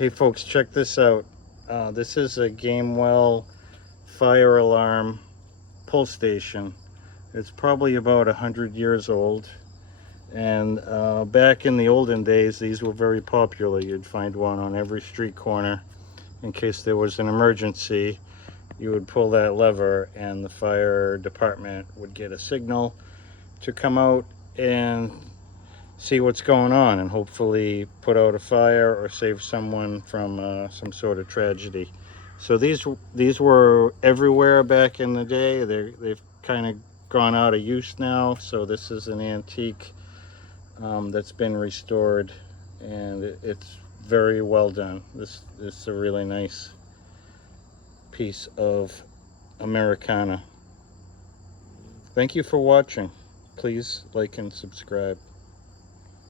Hey folks, check this out. This is a Gamewell fire alarm pull station. It's probably about 100 years old. And back in the olden days, these were very popular. You'd find one on every street corner. In case there was an emergency, you would pull that lever and the fire department would get a signal to come out and see what's going on and hopefully put out a fire or save someone from some sort of tragedy. So these were everywhere back in the day. They've kind of gone out of use now. So this is an antique that's been restored, and it's very well done. This is a really nice piece of Americana. Thank you for watching. Please like and subscribe.